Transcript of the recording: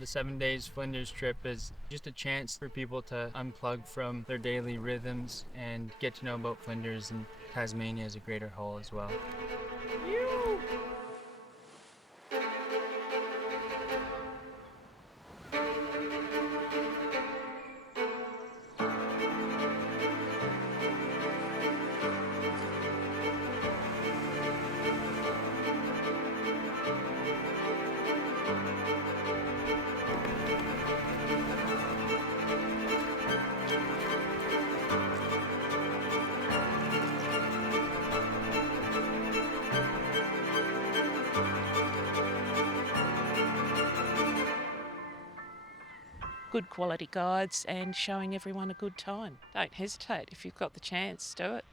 The 7 days Flinders trip is just a chance for people to unplug from their daily rhythms and get to know about Flinders and Tasmania as a greater whole as well. Good quality guides and showing everyone a good time. Don't hesitate if you've got the chance, do it.